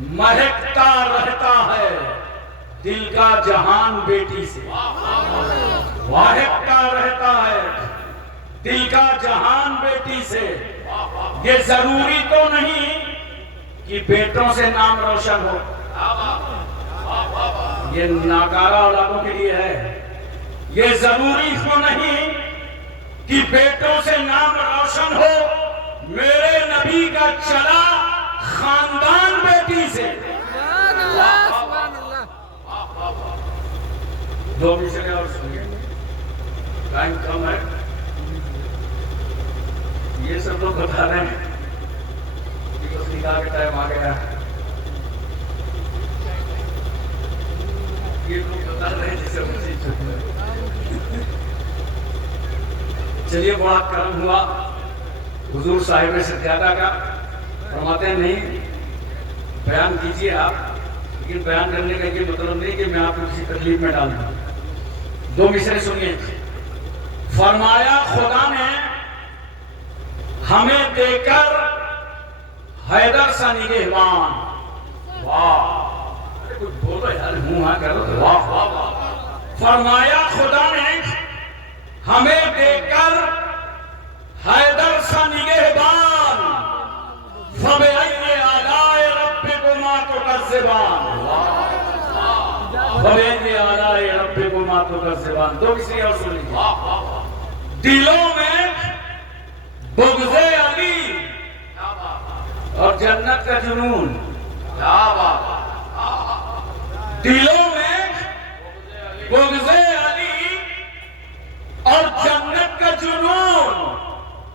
مہکتا رہتا ہے دل کا جہان بیٹی سے، مہکتا رہتا ہے دل کا جہان بیٹی سے۔ یہ ضروری تو نہیں کہ بیٹوں سے نام روشن ہو، یہ ناکارہ اولادوں کے لیے ہے۔ یہ ضروری تو نہیں کہ بیٹوں سے نام روشن ہو، میرے نبی کا چلا خاندان بیٹی سے۔ دو مشرے اور سنیے، ٹائم کم ہے، یہ سب لوگ بتا رہے ہیں کہ بس نکاح کے ٹائم آ گیا، یہ لوگ بتا رہے ہیں جسے مسیح چکے۔ چلیے بہت کرم ہوا حضور صاحب سجادہ کا، فرماتے ہیں نہیں بیان کیجئے آپ، لیکن بیان کرنے کا یہ مطلب نہیں کہ میں آپ کو کسی تکلیف میں ڈال دوں۔ دو مصرے سنیے، فرمایا خدا نے ہمیں دے کر حیدر سا نگہبان، واہ کچھ بولو یار، منہ ہاں کرو، واہ واہ واہ۔ فرمایا خدا نے ہمیں دے کر حیدر سا نگہبان، فَبِأَيِّ آلَاءِ رَبِّكُمَا تُكَذِّبَانِ، فَبِأَيِّ آلَاءِ رَبِّكُمَا تُكَذِّبَانِ۔ دو کسی اور سن لیجیے، دلوں میں بغض علی اور جنت کا جنون، دلوں میں بغض علی اور جنت کا جنون،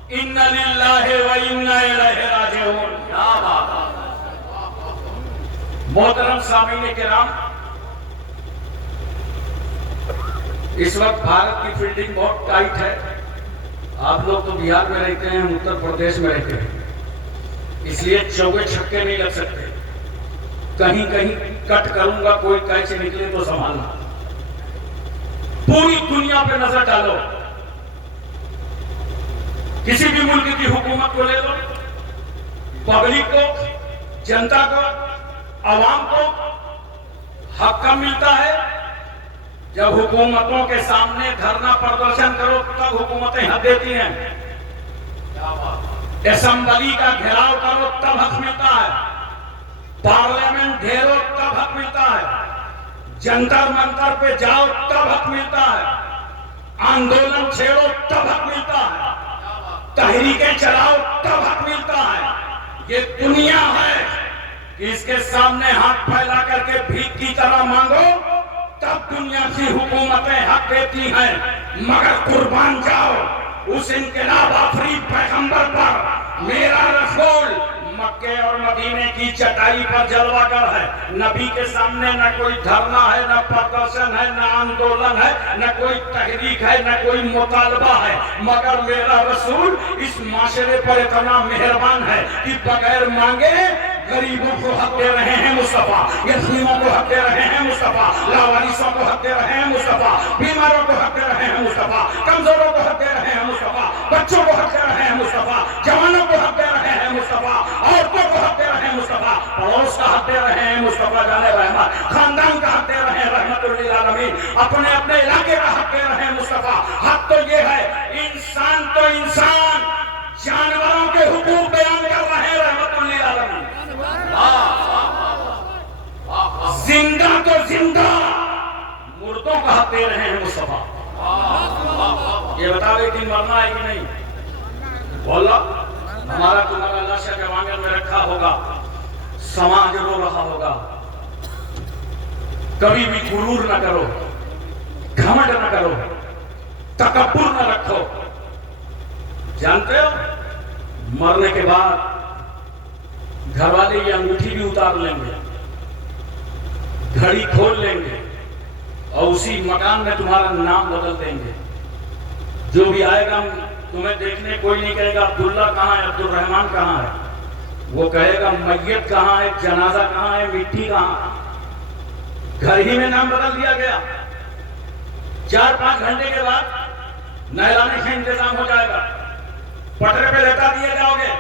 اِنَّ لِلَّهِ وَإِنَّا إِلَيْهِ رَاجِعُونَ۔ محترم سامعین کرام، اس وقت بھارت کی فیلڈنگ بہت ٹائٹ ہے، آپ لوگ تو بہار میں رہتے ہیں، ہم اتر پردیش میں رہتے ہیں، اس لیے چوکے چھکے نہیں لگ سکتے، کہیں کہیں کٹ کروں گا، کوئی کیچ نکلے تو سنبھالنا۔ پوری دنیا پہ نظر ڈالو، کسی بھی ملک کی حکومت کو لے لو، پبلک کو، جنتا کو، عوام کو حق کم ملتا ہے جب حکومتوں کے سامنے دھرنا پردرشن کرو تب حکومتیں حق دیتی ہیں، اسمبلی کا گھیراؤ کرو تب حق ملتا ہے، پارلیمنٹ گھیرو تب حق ملتا ہے، جنتر منتر پہ جاؤ تب حق ملتا ہے، آندولن چھیڑو تب حق ملتا ہے، تحریکیں چلاؤ تب حق ملتا ہے۔ یہ دنیا ہے کہ اس کے سامنے ہاتھ پھیلا کر کے بھیک کی طرح مانگو تب دنیا کی حکومتیں حق دیتی ہیں، مگر قربان جاؤ اس انقلاب آفرید پیغمبر پر۔ میرا رسول مکے اور مدینے کی چٹائی پر جلوہ گر ہے، نبی کے سامنے نہ کوئی دھرنا ہے، نہ پردرشن ہے، نہ آندولن ہے، نہ کوئی تحریک ہے، نہ کوئی مطالبہ ہے، مگر میرا رسول اس معاشرے پر اتنا مہربان ہے کہ بغیر مانگے غریبوں کو حق دے رہے ہیں مصطفیٰ، یتیموں کو حق دے رہے ہیں مصطفیٰ، لاوارثوں کو حق دے رہے ہیں مصطفیٰ، بیماروں کو حق دے رہے ہیں مصطفیٰ، کمزوروں کو حق دے رہے ہیں مصطفیٰ، بچوں کو حق دے رہے ہیں مصطفیٰ، جوانوں کو حق دے رہے ہیں مصطفیٰ، عورتوں کو حق دے رہے ہیں مصطفیٰ، پڑوس کا حق دے رہے ہیں مصطفیٰ جان رحمت، خاندان کا حق دے رہے ہیں رحمت للعالمین، اپنے اپنے علاقے کا حق دے رہے ہیں مصطفیٰ۔ حق تو یہ ہے، انسان تو انسان، جانوروں کے حقوق بیان کر رہے ہیں رحمت للعالمین، زندہ تو زندہ، مردوں کا حق دے رہے ہیں مصطفیٰ۔ یہ بتاؤ ایک دن مرنا ہے کہ نہیں؟ بولا ہمارا تمہارا لاشا کے آنگن میں رکھا ہوگا، سماج رو رہا ہوگا۔ کبھی بھی غرور نہ کرو، گھمنڈ نہ کرو، تکبر نہ رکھو۔ جانتے ہو مرنے کے بعد گھر والے یہ انگوٹھی بھی اتار لیں گے، گھڑی کھول لیں گے اور اسی مکان میں تمہارا نام بدل دیں گے۔ جو بھی آئے گا تمہیں دیکھنے کوئی نہیں کہے گا عبداللہ کہاں ہے، عبد الرحمن کہاں ہے، وہ کہے گا میت کہاں ہے، جنازہ کہاں ہے، مٹی کہاں ہے۔ گھر ہی میں نام بدل دیا گیا، 4-5 گھنٹے کے بعد نہلانے کا انتظام ہو جائے گا، پٹرے پہ لٹا دیے جاؤ گے۔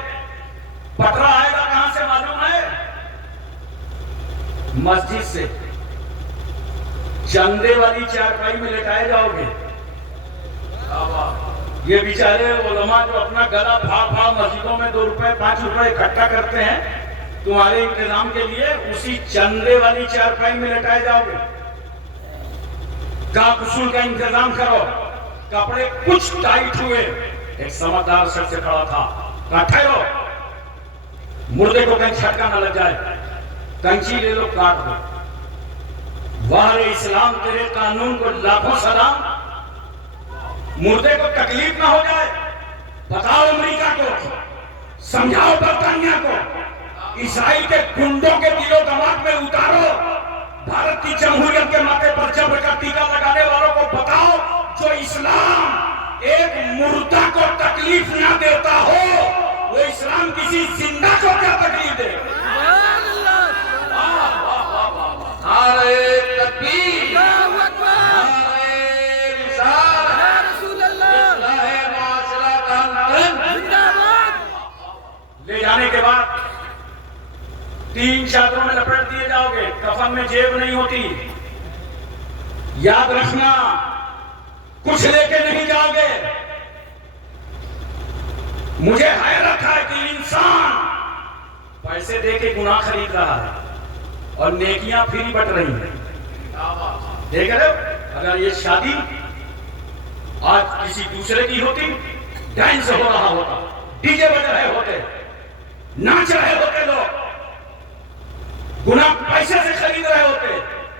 پٹرا آئے گا کہاں سے معلوم ہے؟ مسجد سے چندے والی چارپائی میں لٹائے جاؤ گے؟ یہ بیچارے علماء جو اپنا گلا پھاڑ پھاڑ مسجدوں میں 2 روپے 5 روپے اکٹھا کرتے ہیں تمہارے انتظام کے لیے، اسی چندے والی چارپائی میں لٹائے جاؤ گے؟ کا غسل کا انتظام کرو، کپڑے کچھ ٹائٹ ہوئے، ایک سمجھدار شخص سے کھڑا تھا، کہا ٹھہرو، مردے کو کہیں چھٹکا نہ لگ جائے، کنچی لے لو کاٹ دو۔ واہ اسلام تیرے قانون کو لاکھوں سلام، مردے کو تکلیف نہ ہو جائے۔ بتاؤ امریکہ کو، سمجھاؤ برطانیہ کو، اسرائیل کے گنڈوں کے دل و دماغ میں اتارو، بھارت کی جمہوریت کے ماتھے پر جبر کا ٹیکا لگانے والوں کو بتاؤ، جو اسلام ایک مردہ کو تکلیف نہ دیتا ہو، وہ اسلام کسی زندہ کو کیا تکلیف دے؟ نعرہ تکبیر، نعرہ رسالت، اصلاح معاشرہ کا نعرہ۔ لے جانے کے بعد 3 چادروں میں لپیٹ دیے جاؤ گے، کفن میں جیب نہیں ہوتی، یاد رکھنا کچھ لے کے نہیں جاؤ گے۔ مجھے حیرت ہے کہ انسان پیسے دے کے گناہ خرید رہا ہے اور نیکیاں پھری بٹ رہی ہیں۔ دیکھ رہے ہو، اگر یہ شادی آج کسی دوسرے کی ہوتی، ڈانس ہو رہا ہوتا، ڈی جے بج رہے ہوتے، ناچ رہے ہوتے، لوگ گناہ پیسے سے خرید رہے ہوتے،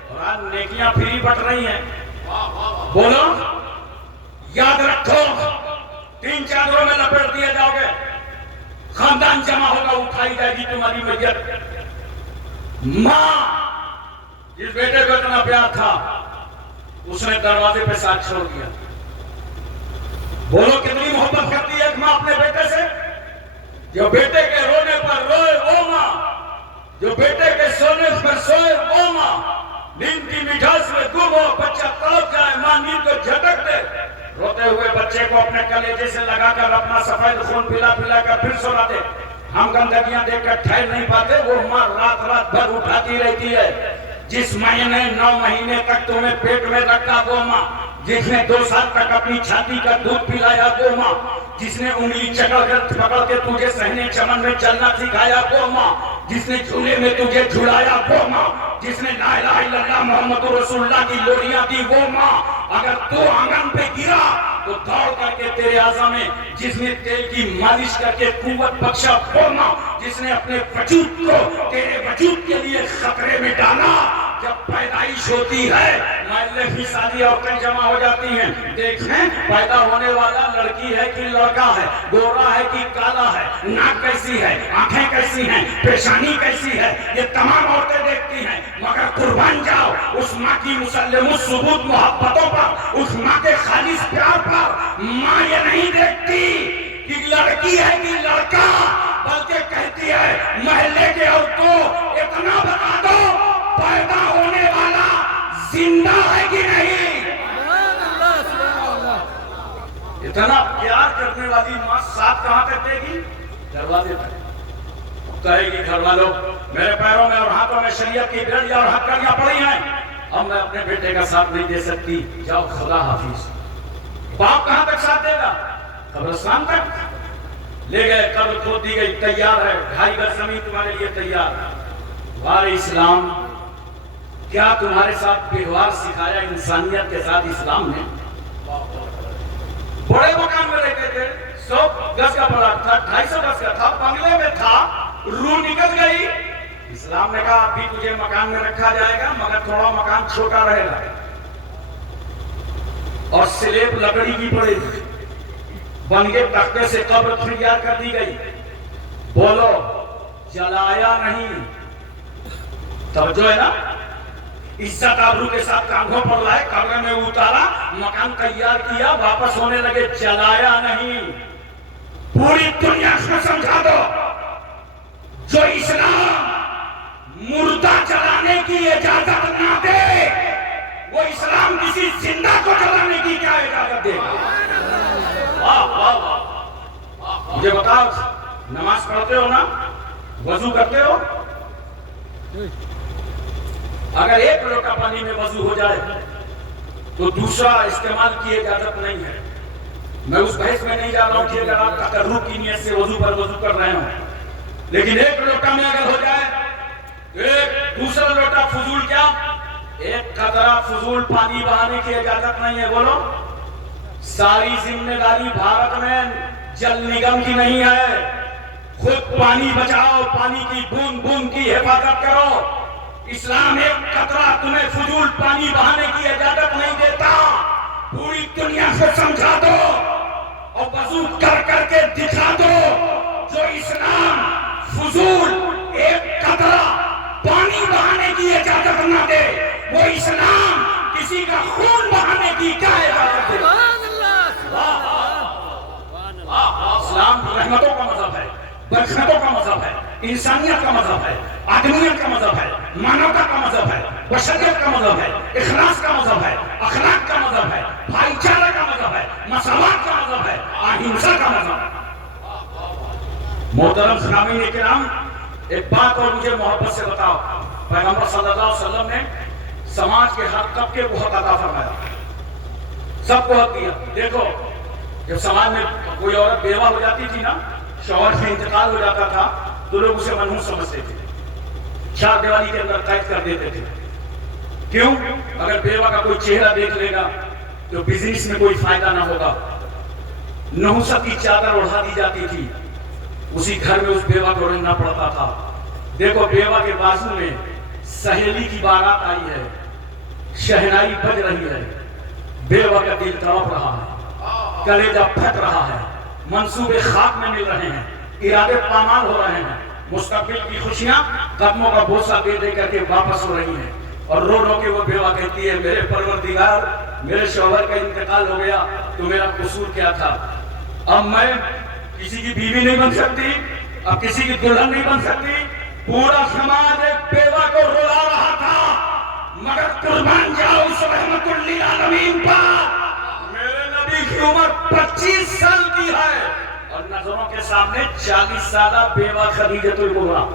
اور آج نیکیاں پھری بٹ رہی ہیں۔ بولو، یاد رکھو، 3 چادروں میں لپیٹ دیے جاؤ گے، خاندان جمع ہوگا، اٹھائی جائے گی تمہاری میت۔ ماں جس بیٹے کو اتنا پیار تھا، اس نے دروازے پہ ساتھ چھوڑ دیا۔ بولو کتنی محبت کرتی ہے ایک ماں اپنے بیٹے سے؟ جو بیٹے کے رونے پر روئے وہ ماں، جو بیٹے کے سونے پر سوئے وہ ماں، نیند کی مٹھاس میں گم ہو، بچہ تڑپ جائے، ماں نیند کو جھٹک دے، روتے ہوئے بچے کو اپنے کلیجے سے لگا کر اپنا سفید خون پلا پلا کر پھر سلا دے۔ ہم گندگیاں دیکھ کر ٹھہر نہیں پاتے، وہ ماں رات بھر اٹھاتی رہتی ہے۔ جس مہینے 9 مہینے تک تمہیں پیٹ میں رکھا وہ ماں، جس نے 2 سال تک اپنی چھاتی کا دودھ پلایا وہ ماں، جس نے انگلی پکڑ کے تجھے صحنے چمن میں چلنا سکھایا وہ ماں، جس نے جھولے میں تجھے جھلایا وہ ماں، جس نے لا الہ الا اللہ محمد رسول اللہ کی لوریاں دی وہ ماں، اگر تو آنگن پہ گرا تو دوڑ کر کے تیرے اعضاء میں جس نے تیل کی مالش کر کے قوت بخشا وہ ماں، جس نے اپنے وجود کو تیرے وجود کے لیے خطرے میں ڈالا۔ جب پیدائش ہوتی ہے، محلے کی ساری عورتیں جمع ہو جاتی ہیں، دیکھیں پیدا ہونے والا لڑکی ہے کہ لڑکا ہے، گورا ہے کہ کالا ہے، ناک کیسی ہے، آنکھیں کیسی ہیں، پیشانی کیسی ہے، یہ تمام عورتیں دیکھتی ہیں، مگر قربان جاؤ اس ماں کی مسلم الثبوت محبتوں پر، اس ماں کے خالص پیار پر۔ ماں یہ نہیں دیکھتی کہ لڑکی ہے کہ لڑکا، بلکہ کہتی ہے محلے کے عورتوں اتنا بتا دو پیدا ہونے والا زندہ ہے کہ نہیں۔ اتنا پیار کرنے والی ماں ساتھ کہاں تک دے گی؟ دروازے تک۔ کہے گی گھر والوں میرے پیروں میں اور ہاتھوں میں شریعت کی بیڑیاں اور ہتھکڑیاں پڑی ہیں، اب میں اپنے بیٹے کا ساتھ نہیں دے سکتی، جاؤ خدا حافظ۔ باپ کہاں تک ساتھ دے گا؟ قبرستان تک لے گئے، قبر کھود دی گئی، تیار ہے، 2.5 گز زمین تمہارے لیے تیار ہے۔ وار اسلام، کیا تمہارے ساتھ ویوہار سکھایا انسانیت کے ساتھ اسلام نے؟ بڑے مکان میں رہتے تھے، 100 گز کا پلاٹ تھا، 250 گز کا تھا، بنگلے میں تھا، روح نکل گئی۔ اسلام نے کہا ابھی تجھے مکان میں رکھا جائے گا مگر تھوڑا مکان چھوٹا رہے گا، اور سلیب لکڑی کی پڑے گی، بن کے تختے سے قبر تیار کر دی گئی۔ بولو جلایا نہیں، توجہ ہے نا؟ عزت آبرو کے ساتھ کاندھوں پر لائے، قبر میں اتارا، مکان تیار کیا، واپس ہونے لگے، جلایا نہیں۔ پوری دنیا کو سمجھا دو جو اسلام مردہ جلانے کی اجازت نہ دے، وہ اسلام کسی زندہ کو جلانے کی کیا اجازت دے گا؟ مجھے بتاؤ، نماز پڑھتے ہو نا، وضو کرتے ہو، اگر ایک لوٹا پانی میں وضو ہو جائے تو دوسرا استعمال کی اجازت نہیں ہے. میں اس بحث میں نہیں جا رہا ہوں کہ اگر آپ تقرب کی نیت سے وضو پر وضو کر رہے ہوں، لیکن ایک لوٹا میں اگر ہو جائے تو ایک دوسرا لوٹا فضول کیا، ایک قطرہ فضول پانی بہانے کی اجازت نہیں ہے. بولو، ساری ذمہ داری بھارت میں جل نگم کی نہیں ہے. خود پانی بچاؤ، پانی کی بوند بوند کی حفاظت کرو. اسلام ایک قطرہ تمہیں فضول پانی بہانے کی اجازت نہیں دیتا. پوری دنیا سے سمجھا دو اور وضو کر کر کے دکھا دو. جو اسلام فضول ایک قطرہ پانی بہانے کی اجازت نہ دے، وہ اسلام کسی کا خون بہانے کی کیا اجازت دے؟ اسلام رحمتوں کا مذہب ہے، برکتوں کا مذہب ہے، انسانیت کا مذہب ہے، آدمیت کا مذہب ہے، مانوتا کا مذہب ہے، بشریت کا مذہب ہے، اخلاص کا مذہب ہے، اخلاق کا مذہب ہے، بھائی چارہ کا مذہب ہے، مساوات کا مذہب ہے، اہنسا کا مذہب ہے. محترم سامعین کرام، ایک بات اور مجھے محبت سے بتاؤ. پیغمبر صلی اللہ علیہ وسلم نے سماج کے ہر طبقے کو حق عطا فرمایا، سب کو حق دیا. دیکھو، جب سماج میں کوئی عورت بیوہ ہو جاتی تھی نا، شوہر سے انتقال ہو جاتا تھا، تو لوگ اسے منحوس سمجھتے تھے، چار دیواری کے اندر قید کر دیتے تھے. کیوں؟ اگر بیوہ کا کوئی چہرہ دیکھ لے گا تو بزنس میں کوئی فائدہ نہ ہوگا. نحوست کی چادر اڑا دی جاتی تھی، اسی گھر میں اس بیوہ کو رہنا پڑتا تھا. دیکھو، بیوہ کے بازو میں سہیلی کی بارات آئی ہے، شہنائی بج رہی ہے، بیوہ کا دل تڑپ رہا ہے، کلیجہ پھٹ رہا ہے، منصوبے خاک میں مل رہے ہیں، ارادے پامال ہو رہے ہیں، مستقبل کی خوشیاں قدموں کا بوسہ دے دے کر کے واپس ہو رہی ہیں. اور رو رو کے وہ بیوہ کہتی ہے، میرے پروردگار، میرے شوہر کا انتقال ہو گیا تو میرا قصور کیا تھا؟ اب میں کسی کی بیوی نہیں بن سکتی، اب کسی کی دلہن نہیں بن سکتی. پورا سماج ایک بیوہ کو رلا رہا تھا، مگر قربان جاؤ اس رحمت للعالمین پر. میرے نبی کی عمر 25 سال کی ہے اور نظروں کے سامنے 40 سالہ بیوہ خدیجۃ الکبریٰ.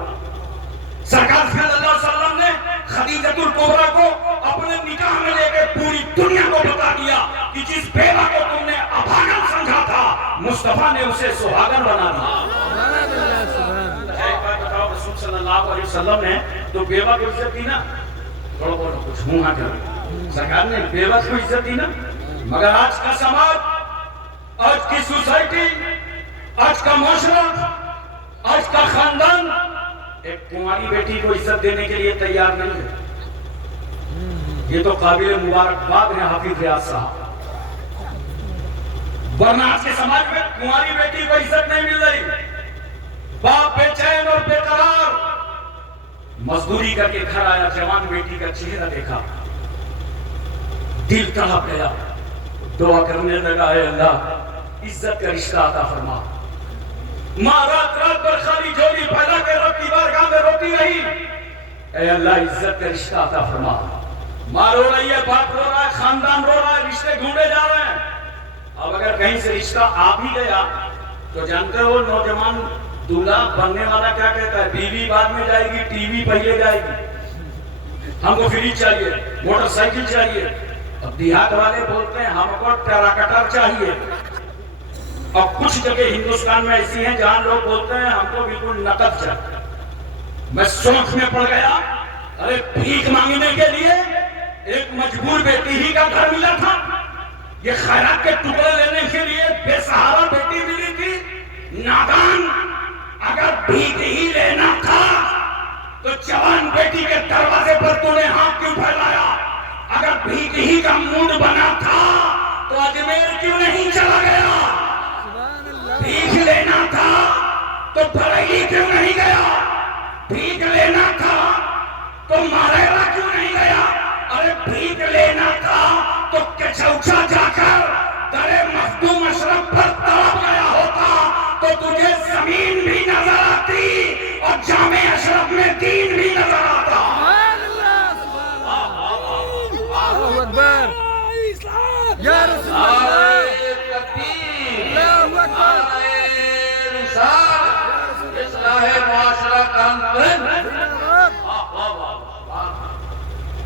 سرکار صلی اللہ علیہ وسلم نے خدیجۃ الکبریٰ کو اپنے نکاح میں لے کے پوری دنیا کو بتا دیا کہ جس بیوہ کو تم نے ابھاگن سمجھا تھا، مصطفیٰ نے اسے سہاگن بنا دیا. ایک بات بتاؤ، رسول صلی اللہ علیہ وسلم نے تو بیوہ کو عزت دی نا، تھوڑا بولو کچھ منہ ہاں کر، سرکار نے بیوہ کو عزت دی نا. مگر آج کا سماج، آج کی سوسائٹی، آج کا معاشرہ، آج کا خاندان ایک کنواری بیٹی کو عزت دینے کے لیے تیار نہیں ہے. یہ تو قابل مبارکباد ہے حافظ ریاض صاحب، ورنہ آج کے سماج میں کنواری بیٹی کو عزت نہیں مل رہی. باپ بے چین اور بے قرار، مزدوری کر کے گھر آیا، جوان بیٹی کا چہرہ دیکھا، دل تڑپ گیا، دعا کرنے لگا، اے اللہ عزت کا رشتہ عطا فرما. ماں رات رات بھر خالی جھولی پھیلا کے رب کی بارگاہ میں روتی رہی، اے اللہ عزت کا رشتہ عطا فرما. ماں رو رہی ہے، باپ رو رہا ہے، خاندان رو رہا ہے، رشتے ڈھونڈے جا رہے ہیں. اب اگر کہیں سے رشتہ آ بھی گیا تو جانتے ہو نوجوان دولہا بننے والا کیا کہتا ہے؟ بیوی بعد میں جائے گی، ٹی وی پہلے جائے گی، ہم کو فریج چاہیے، موٹر سائیکل چاہیے. اب دیہات والے بولتے ہیں ہم کو ٹراکٹر چاہیے. اب کچھ جگہ ہندوستان میں ایسی ہیں جہاں لوگ بولتے ہیں ہم کو بالکل نقد چاہیے. میں سوچ میں پڑ گیا، ارے بھیک مانگنے کے لیے ایک مجبور بیٹی ہی کا گھر ملا تھا، یہ خیرات کے ٹکڑے لینے کے لیے بے سہارا بیٹی ملی تھی. نادان، اگر بھیک ہی لینا تھا تو جوان بیٹی کے دروازے پر تو نے ہاتھ کیوں پھیلایا؟ اگر بھیک ہی کا موڈ بنا تھا تو اجمیر کیوں نہیں چلا گیا؟ بھیک لینا تھا تو بریلی کیوں نہیں گیا؟ بھیک لینا تھا تو ماریرا کیوں نہیں گیا؟ ارے بھیک لینا تھا تو کچوچا جا کر درے مخدوم اشرف پر تڑپ گیا ہوتا تو تجھے زمین بھی نظر آتی اور جامع اشرف میں دین بھی نظر آتا. اللہ اکبر یا رسول اللہ، اللہ اکبر.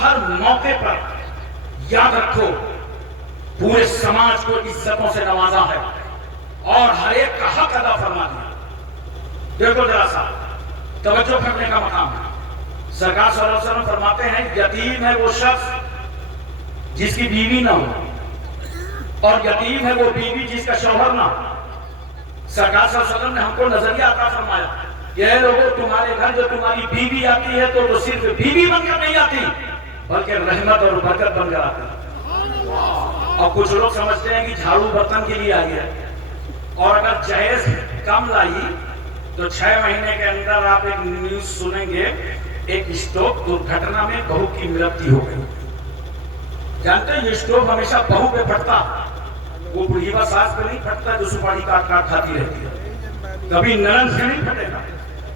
ہر موقع پر یاد رکھو پورے سماج کو عزتوں سے نوازا ہے اور ہر ایک کا حق ادا فرما دیا. دیکھو ذرا سا توجہ کرنے کا مقام ہے. سرکار صلی اللہ علیہ وسلم فرماتے ہیں یتیم ہے وہ شخص جس کی بیوی نہ ہو اور یتیم ہے وہ بیوی جس کا شوہر نہ ہو. سرکار صلی اللہ علیہ وسلم نے ہم کو نظریہ عطا فرمایا کہ اے لوگوں تمہارے گھر جو تمہاری بیوی آتی ہے تو صرف بیوی بن کر نہیں آتی بلکہ رحمت اور برکت بن کر آتی ہے. اور کچھ لوگ سمجھتے ہیں کہ جھاڑو برتن کے لیے آئی ہے اور اگر جہیز کم لائی تو 6 مہینے کے اندر آپ ایک نیوز سنیں گے ایک اسٹوو درگھٹنا میں بہو کی مرتیو ہو گئی. جانتے ہیں یہ اسٹوو ہمیشہ بہو پہ پھٹتا, وہ بڑھیوا ساس پہ نہیں پھٹتا جو سپاڑی کاٹ کاٹ کھاتی رہتی ہے, کبھی نرم سے نہیں پھٹے گا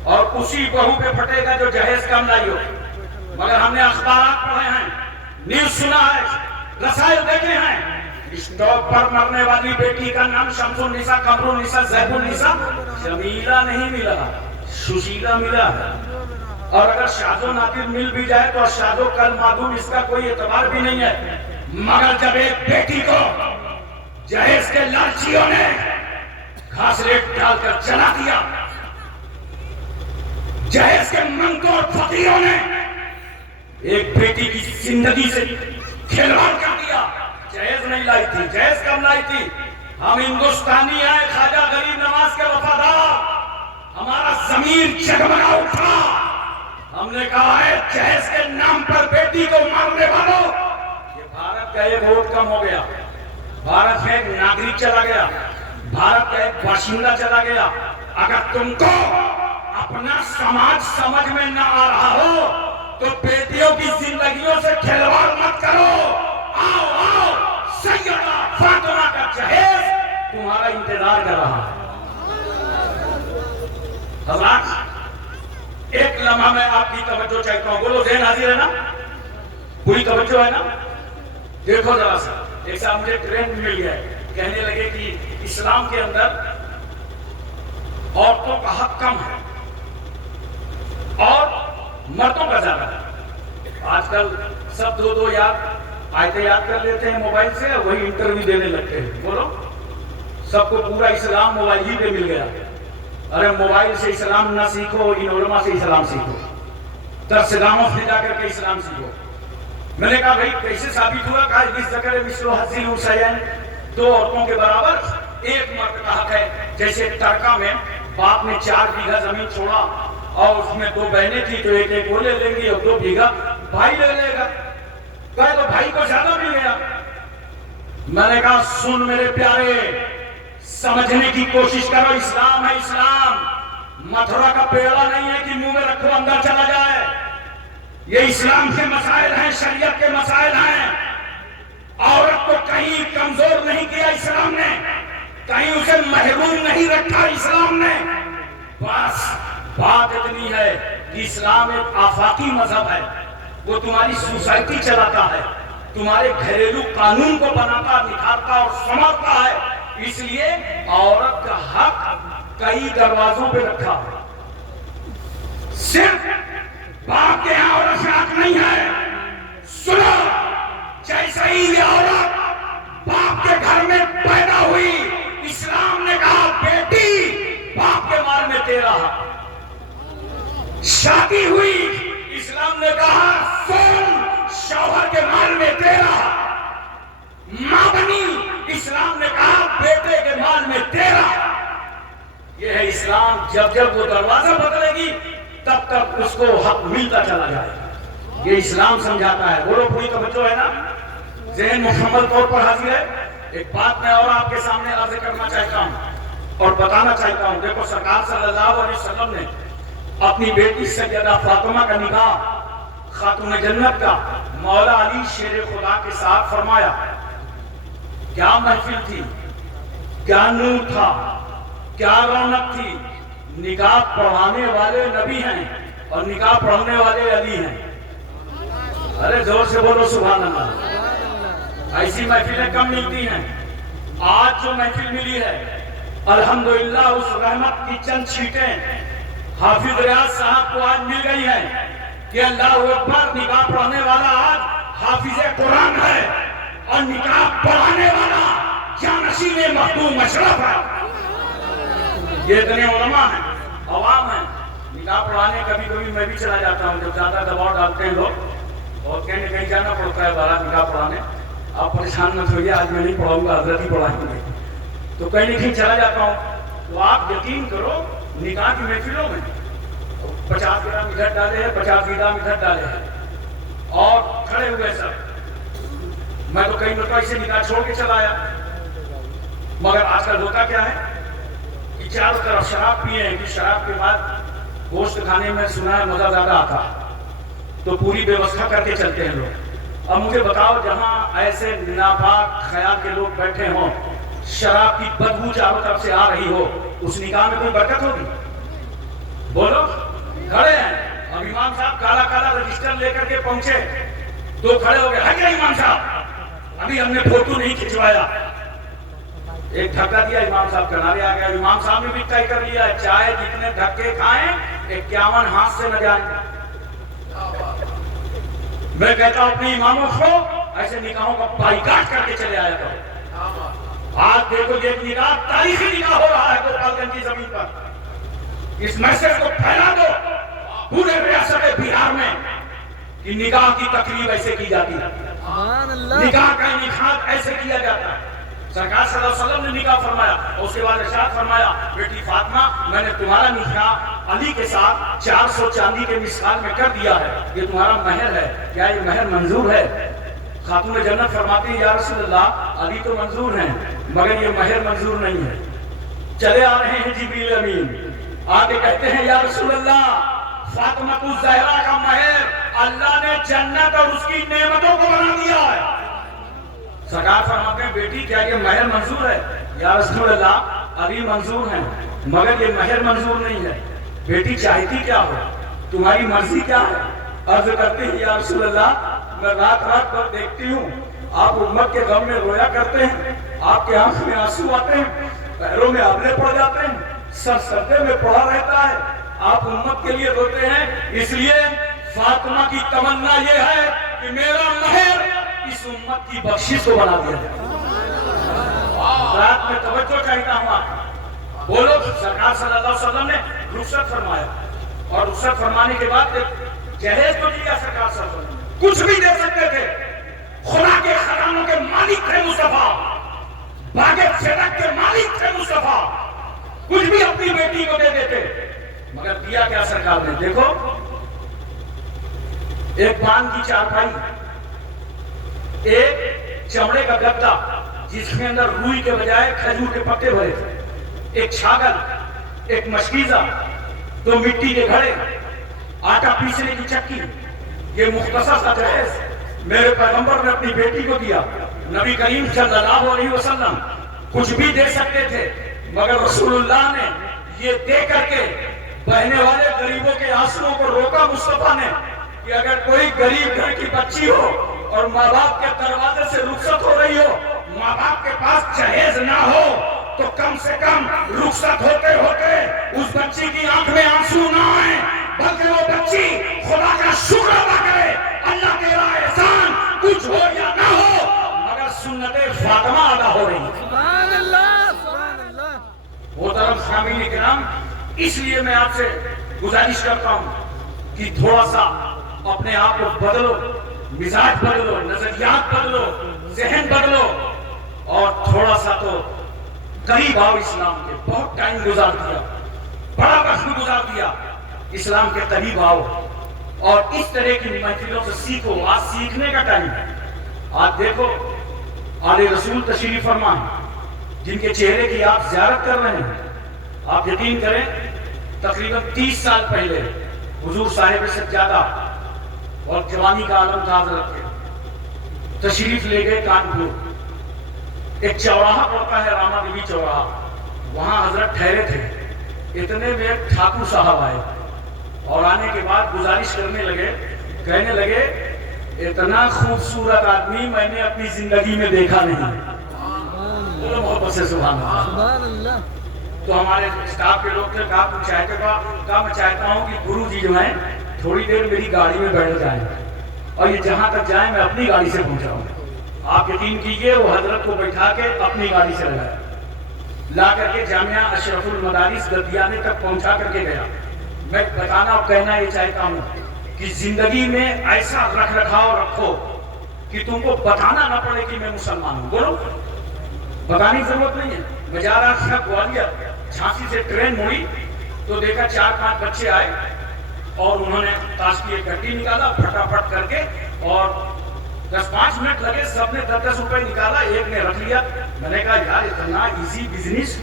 اور اسی بہو پہ پھٹے گا جو جہیز کم لائی ہو. مگر ہم نے اخبارات پڑھے ہیں, نیوز سنا ہے, رسائل دیکھے ہیں, اسٹوو پر مرنے والی بیٹی کا نام شمس النساء, قمر النساء, زیب النساء جمیلہ نہیں ملا, سشیلہ ملا ہے. اور اگر شاذ و نادر مل بھی جائے تو شاذ و کل معدوم اس کا کوئی اعتبار بھی نہیں ہے. مگر جب ایک بیٹی کو جہیز کے لالچیوں نے گھاس ریٹ ڈال کر جلا دیا, جہیز کے منگوں اور فقیروں نے ایک بیٹی کی زندگی سے کھلواڑ کر دیا. جہیز نہیں لائی تھی, جہیز کم لائی تھی. ہم ہندوستانی ہیں, خواجہ غریب نواز کے وفادار, ہمارا ضمیر جگمگا اٹھا. ہم نے کہا ہے جہیز کے نام پر بیٹی کو مارنے والوں, یہ بھارت کا ایک ووٹ کم ہو گیا, بھارت کا ایک ناگرک چلا گیا, بھارت کا ایک باشندہ چلا گیا. اگر تم کو اپنا سماج سمجھ میں نہ آ رہا ہو تو بیٹیوں کی زندگیوں سے کھلواڑ مت کرو. آؤ آؤ, سیدہ فاطمہ کا جہیز تمہارا انتظار کر رہا ہے. حضرات ایک لمحہ میں آپ کی توجہ چاہتا ہوں, بولو ذہن حاضر ہے نا, پوری توجہ ہے نا. دیکھو ذرا سا, ایک ساتھ مجھے ٹرینڈ مل گیا ہے, کہنے لگے کہ اسلام کے اندر عورتوں کا حق کم ہے اور مردوں کا زیادہ ہے. آج کل سب دو آیتیں یاد کر لیتے ہیں موبائل سے, وہی انٹرویو دینے لگتے ہیں. بولو سب کو پورا اسلام موبائل ہی پہ مل گیا. ارے موبائل سے اسلام نہ سیکھو, ان علماء سے اسلام سیکھو, درسگاہوں سے جا کر کے اسلام سیکھو. میں نے کہا بھائی کیسے ثابت ہوا؟ کہا اس ذکر مثل حظ الانثیین, 2 عورتوں کے برابر ایک مرد کا حق ہے. جیسے ترکہ میں باپ نے 4 بیگھہ زمین چھوڑا اور اس میں 2 بہنیں تھی تو ایک وہ لے لیں گی اور 2 بیگھہ بھائی لے لے گا. کہا تو بھائی کو زیادہ مل گیا. میں نے کہا سن میرے پیارے, سمجھنے کی کوشش کرو, اسلام ہے اسلام, متھرا کا پیڑا نہیں ہے کہ منہ میں رکھو اندر چلا جائے. یہ اسلام کے مسائل ہیں, شریعت کے مسائل ہیں. عورت کو کہیں کمزور نہیں کیا اسلام نے, کہیں اسے محروم نہیں رکھا اسلام نے. بس بات اتنی ہے کہ اسلام ایک آفاقی مذہب ہے, وہ تمہاری سوسائٹی چلاتا ہے, تمہارے گھریلو قانون کو بناتا, نکھارتا اور سنبھالتا ہے. اس لیے عورت کا حق کئی دروازوں پہ رکھا ہے. صرف باپ کے یہاں عورت کا حق نہیں ہے. سنو, جیسے ہی یہ عورت باپ کے گھر میں پیدا ہوئی, اسلام نے کہا بیٹی باپ کے مال میں تیرا حق. شادی ہوئی, اسلام نے کہا سن شوہر کے مال میں تیرا حق. ماں بنی, اسلام نے کہا بیٹے کے مال میں تیرا. یہ ہے اسلام. جب جب وہ دروازہ بدلے گی تب تک اس کو حق ملتا چلا جائے گا. یہ اسلام سمجھاتا ہے. بولو پوری توجہ ہے نا, ذہن مکمل طور پر حاضر ہے. ایک بات میں اور آپ کے سامنے عرض کرنا چاہتا ہوں اور بتانا چاہتا ہوں. دیکھو سرکار صلی اللہ علیہ وسلم نے اپنی بیٹی سیدہ فاطمہ کا نکاح خاتون جنت کا مولا علی شیر خدا کے ساتھ فرمایا. کیا محفل تھی, کیا نور تھا, کیا رونق تھی. نکاح پڑھانے والے نبی ہیں اور نکاح پڑھنے والے علی ہیں. ارے زور سے بولو سبحان اللہ. ایسی محفلیں کم ملتی ہیں. آج جو محفل ملی ہے الحمدللہ اس رحمت کی چند چھینٹیں حافظ ریاض صاحب کو آج مل گئی ہیں. کہ اللہ اکبر، نکاح پڑھنے والا آج حافظ قرآن ہے اور نکاح پڑھانے والا جانشین مخدوم اشرف ہے. یہ اتنے علماء ہیں، عوام ہیں. نکاح پڑھانے کبھی کبھی میں بھی چلا جاتا ہوں جب زیادہ دباؤ ڈالتے ہیں لوگ اور کہیں جانا پڑتا ہے بارہ نکاح پڑھانے. آپ پریشان مت ہوئیے، آج میں نہیں پڑھاؤں گا، حضرت ہی پڑھائیں گے. تو کہیں چلا جاتا ہوں تو آپ یقین کرو نکاح کی محفلوں میں 50 گرام ادھر ڈالے ہیں، 50 گرام ادھر ڈالے ہیں اور کھڑے ہوئے سب. میں تو کئی مرتبہ اسے نکاح چھوڑ کے چلا آیا. مگر آج کل ہوتا کیا ہے کہ چاروں طرف شراب پیے ہیں کہ شراب کے بعد گوشت کھانے میں سنا ہے مزہ زیادہ آتا ہے تو پوری ویوستھا کر کے چلتے ہیں لوگ. اب مجھے بتاؤ جہاں ایسے ناپاک خیال کے لوگ بیٹھے ہوں، شراب کی بدبو چاروں طرف سے آ رہی ہو، اس نکاح میں کوئی برکت ہوگی؟ بولو. کھڑے ہیں اب امام صاحب کالا کالا رجسٹر لے کر کے پہنچے تو کھڑے ہو گئے، ہے کیا امام صاحب ابھی ہم نے فوٹو نہیں کھنچوایا. ایک دھکا دیا، امام صاحب کنارے آ گیا. امام صاحب نے بھی طے کر لیا چاہے جتنے دھکے کھائیں 51 ہاتھ سے نہ جائیں. میں کہتا ہوں اپنے اماموں کو ایسے نکاحوں کا بائیکاٹ کر کے چلے آیا کرو. آج دیکھو یہ نکاح تاریخی نکاح ہو رہا ہے گوپال گنج کی زمین پر. اس میسج کو پھیلا دو پورے ریاست بہار میں کہ نکاح کی تقریب ایسے کی جاتی ہے، نکاح کا انعقاد ایسے کیا جاتا ہے. سرکار صلی اللہ علیہ وسلم نے نکاح فرمایا اور اس کے بعد ارشاد فرمایا بیٹی فاطمہ میں نے تمہارا نکاح علی کے ساتھ 400 چاندی کے مثقال میں کر دیا ہے، یہ تمہارا مہر ہے، کیا یہ مہر منظور ہے؟ خاتون جنت فرماتی ہیں یا رسول اللہ علی تو منظور ہیں مگر یہ مہر منظور نہیں ہے. چلے آ رہے ہیں جبریل امین آگے کہتے ہیں یا رسول اللہ فاطمہ الزہرا کا مہر اللہ نے جنت اور اس کی نعمتوں کو بنا دیا ہے. سرکار فرماتے ہیں بیٹی کیا یہ مہر منظور ہے؟ یا رسول اللہ علی منظور ہیں مگر یہ مہر منظور نہیں ہے. بیٹی چاہتی کیا ہو، تمہاری مرضی کیا ہے؟ عرض کرتے ہیں یا رسول اللہ میں رات رات پر دیکھتی ہوں آپ امت کے غم میں رویا کرتے ہیں، آپ کے آنکھ میں آنسو آتے ہیں، پیروں میں آبلے پڑ جاتے ہیں، سر سردے میں پڑا رہتا ہے، آپ امت کے لیے روتے ہیں. اس لیے فاطمہ کی تمنا یہ ہے کہ میرا مہر اس امت کی بخشش کو بنا دیا جائے. رات میں توجہ چاہتا ہوں آپ بولو. سرکار صلی اللہ علیہ وسلم نے رخصت فرمایا اور رخصت فرمانے کے بعد جہیز تو دیا. سرکار صلی اللہ علیہ وسلم کچھ بھی دے سکتے تھے، خدا کے خزانوں کے مالک تھے مصطفیٰ، باغ صدق کے مالک تھے مصطفیٰ، کچھ بھی اپنی بیٹی کو دے دیتے. مگر دیا کیا سرکار نے؟ دیکھو ایک پان کی چارپائی، ایک چمڑے کا گدا جس کے اندر روئی کے بجائے کھجور کے پتے بھرے تھے، ایک چھاگل، ایک مشکیزہ، 2 مٹی کے گھڑے، آٹا پیسنے کی چکی. یہ مختصر سا جہیز میرے پیغمبر نے اپنی بیٹی کو دیا. نبی کریم صلی اللہ علیہ وسلم کچھ بھی دے سکتے تھے مگر رسول اللہ نے یہ دے کر کے بہنے والے غریبوں کے آنسوؤں کو روکا. مصطفیٰ نے کہ اگر کوئی غریب گھر کی بچی ہو اور ماں باپ کے دروازے سے رخصت ہو رہی ہو، ماں باپ کے پاس جہیز نہ ہو تو کم سے کم رخصت ہوتے ہوتے اس بچی کی آنکھ میں آنسو نہ آئے بلکہ وہ بچی خدا کا شکر ادا کرے. اللہ تیرا احسان کچھ ہو یا نہ ہو مگر سنت فاطمہ ادا ہو رہی ہے. سبحان اللہ سبحان اللہ. محترم سامعین کرام، اس لیے میں آپ سے گزارش کرتا ہوں کہ تھوڑا سا اپنے آپ کو بدلو، مزاج بدلو، نظریات بدلو، ذہن بدلو اور تھوڑا سا تو قریب آؤ اسلام کے. بہت ٹائم گزار دیا، بڑا وقت گزار دیا، اسلام کے قریب آؤ اور اس طرح کی محفلوں سے سیکھو. آج سیکھنے کا ٹائم ہے. آج دیکھو آل رسول تشریف فرما جن کے چہرے کی آپ زیارت کر رہے ہیں. آپ یقین کریں تقریباً 30 سال پہلے حضور صاحب سجادہ اور جوانی کا عالم تھا حضرت کے، تشریف لے گئے کانپور. ایک چوراہا پڑتا ہے راما دیوی چوراہا، وہاں حضرت ٹھہرے تھے. اتنے میں ٹھاکر صاحب آئے اور آنے کے بعد گزارش کرنے لگے، کہنے لگے اتنا خوبصورت آدمی میں نے اپنی زندگی میں دیکھا نہیں. بولو محبت سے سبحان اللہ. سبحان اللہ. تو ہمارے اسٹاف کے لوگ تھے، کہا میں چاہتا ہوں کہ گرو جی جو ہیں تھوڑی دیر میری گاڑی میں بیٹھ جائیں اور یہ جہاں تک جائیں میں اپنی گاڑی سے پہنچاؤں. آپ یقین کیجئے وہ حضرت کو بٹھا کے اپنی گاڑی سے لگایا, لا کر کے جامعہ اشرف المدارس گدیانے تک پہنچا کر کے گیا. میں بتانا اور کہنا یہ چاہتا ہوں کہ زندگی میں ایسا رکھ رکھاؤ رکھو کہ تم کو بتانا نہ پڑے کہ میں مسلمان ہوں. بولو, بتانے کی ضرورت نہیں ہے. میں جا رہا تھا گوالیار, جھانسی سے ٹرین مڑی تو دیکھا 4-5 بچے آئے اور انہوں نے تاش کی ایک گھٹی نکالا پھٹافٹ کر کے, اور 10-5 منٹ لگے, سب نے 10-10 روپے نکالا, ایک نے رکھ لیا. میں نے کہا یار اتنا ایزی بزنس,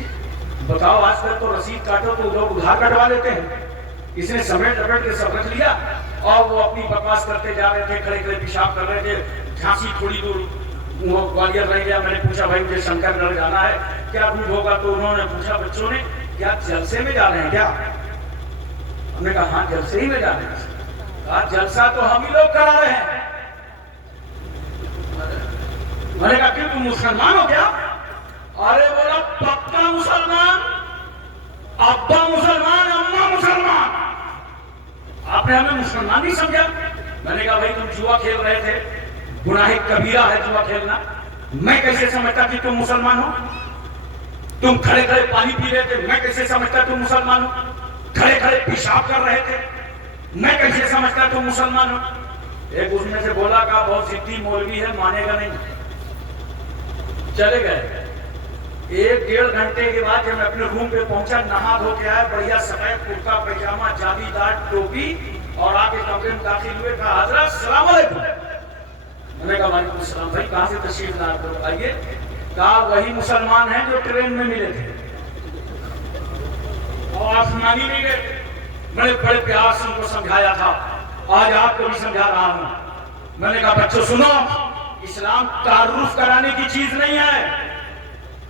بتاؤ آج کل تو رسید کاٹو تو لوگ ادھار کٹوا لیتے ہیں. اس نے سمیٹ لپیٹ کے سب رکھ لیا اور وہ اپنی بکواس کرتے جا رہے تھے, کھڑے کھڑے پیشاب کر رہے تھے. جھانسی تھوڑی دور وہ گوالیار رہ گیا. میں نے پوچھا بھائی مجھے شنکر گڑھ جانا ہے, کیا روٹ ہوگا؟ تو انہوں نے پوچھا بچوں نے کیا جلسے میں جا رہے ہیں کیا؟ ہم نے کہا ہاں جلسے ہی میں جا رہے ہیں. کہا جلسہ تو ہم ہی لوگ کرا رہے ہیں. میں نے کہا کہ تم مسلمان ہو کیا؟ ارے بولا پکا مسلمان, ابا مسلمان, اماں مسلمان. آپ نے ہمیں مسلمان نہیں سمجھا. میں نے کہا بھائی تم جوا کھیل رہے تھے, گناہ کبیرہ ہے جوا کھیلنا. میں کیسے سمجھتا کہ تم مسلمان ہو؟ تم کھڑے کھڑے پانی پی رہے تھے, میں کیسے سمجھتا تم مسلمان ہو؟ کھڑے کھڑے پیشاب کر رہے تھے, میں کیسے سمجھتا تم مسلمان ہو؟ ایک اس میں سے بولا کہ بہت ضدی مولوی ہے, مانے گا نہیں. چلے گئے. 1-1.5 گھنٹے کے بعد جب میں اپنے روم پہ پہنچا, نہا دھو کے آیا, بڑھیا سفید کرتا پیجامہ, جالی دار ٹوپی, اور آ کے کمرے میں داخل ہوئے. کہا حضرت السلام علیکم. میں نے کہا وعلیکم السلام. بھائی کہاں سے تشریف لا رہے ہو؟ آئیے. کہا وہی مسلمان ہیں جو ٹرین میں ملے تھے اور آسمانی ملے. میں نے بڑے پیار سے ان کو سمجھایا تھا, آج آپ کو بھی سمجھا رہا ہوں. میں نے کہا بچوں سنو, اسلام تعارف کرانے کی چیز نہیں ہے.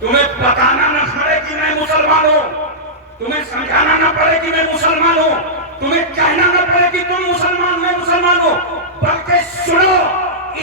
تمہیں بتانا نہ پڑے کہ میں مسلمان ہوں, تمہیں سمجھانا نہ پڑے کہ میں مسلمان ہوں, تمہیں کہنا نہ پڑے کہ تم مسلمان, میں مسلمان ہوں, بلکہ سنو,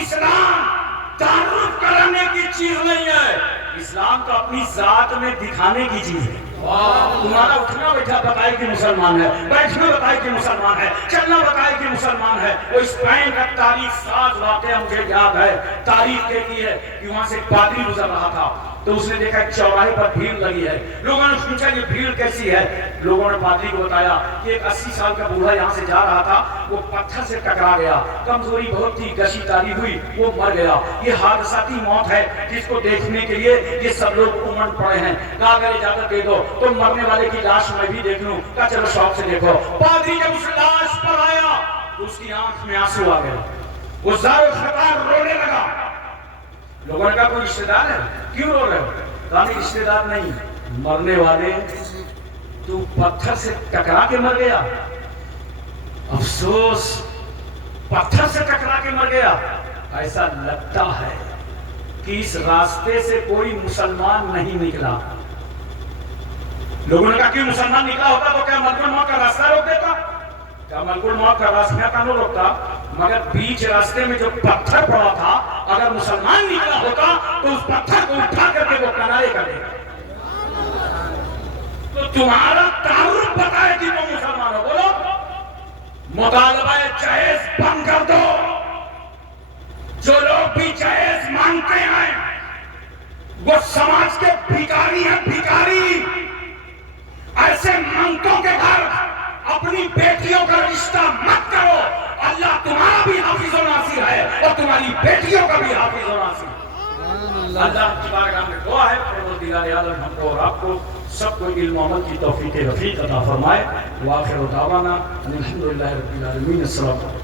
اسلام تعارف کرانے کی چیز نہیں ہے. اسلام تو اپنی ذات میں دکھانے کی چیز ہے. تمہارا اٹھنا بیٹھا بتائے کہ مسلمان ہے, بیٹھنا بتائے کہ مسلمان ہے, چلنا بتائے کہ مسلمان ہے. وہ اسپین کا تاریخ ساز واقعہ مجھے یاد ہے. تاریخ کہتی ہے کہ وہاں سے ایک پادری گزر رہا تھا تو اس نے دیکھا ایک چوراہے پر بھیڑ لگی ہے. لوگوں نے پوچھا یہ بھیڑ کیسی ہے؟ لوگوں نے پادری کو بتایا کہ ایک 80 سال کا بوڑھا یہاں سے جا رہا تھا, وہ پتھر سے ٹکرا گیا, کمزوری بہت تھی, گشی تاری ہوئی, وہ مر گیا. یہ حادثاتی موت ہے جس کو دیکھنے کے لیے یہ سب لوگ امڑ پڑے ہیں. کہا اگر اجازت دے دو تو مرنے والے کی لاش میں بھی دیکھ لوں. کہا چلو شوق سے دیکھو. پادری جب اس لاش پر آیا تو اس کی آنکھ میں آنسو آ گیا, وہ زار و خطار رونے لگا. لوگوں نے کہا کوئی رشتے دار ہے, کیوں رو رہے ہو؟ کہا نہیں رشتے دار نہیں, مرنے والے تو پتھر سے ٹکرا کے مر گیا. افسوس, پتھر سے ٹکرا کے مر گیا. ایسا لگتا ہے کہ اس راستے سے کوئی مسلمان نہیں نکلا. لوگوں نے کہا کہ مسلمان نکلا ہوتا تو کیا ملک الموت کا راستہ روک دیتا؟ کیا ملک الموت کا راستہ کا نہ روکتا, مگر بیچ راستے میں جو پتھر پڑا تھا اگر مسلمان نکلا ہوتا تو اس پتھر کو اٹھا کر کے وہ کنارے کر دے گا. تو تمہارا تعارف بتائے کہ تم مسلمان ہو. بولو, مطالبہ جائز بند کر دو. جو لوگ بھی جائز مانتے ہیں وہ سماج کے بھکاری ہیں, بھکاری. ایسے منگتوں کے گھر اپنی بیٹیوں کا رشتہ مت کرو. اللہ تمہارا بھی حافظ و ناصر ہے اور تمہاری بیٹیوں کا بھی حافظ و ناصر ہے. اللہ کی بارگاہ میں دعا ہے پروردگار عالم ہم کو اور آپ کو سب کو علم و عمل کی توفیق رفیق عطا فرمائے. وآخر دعوانا الحمدللہ رب العالمین. السلام علیکم.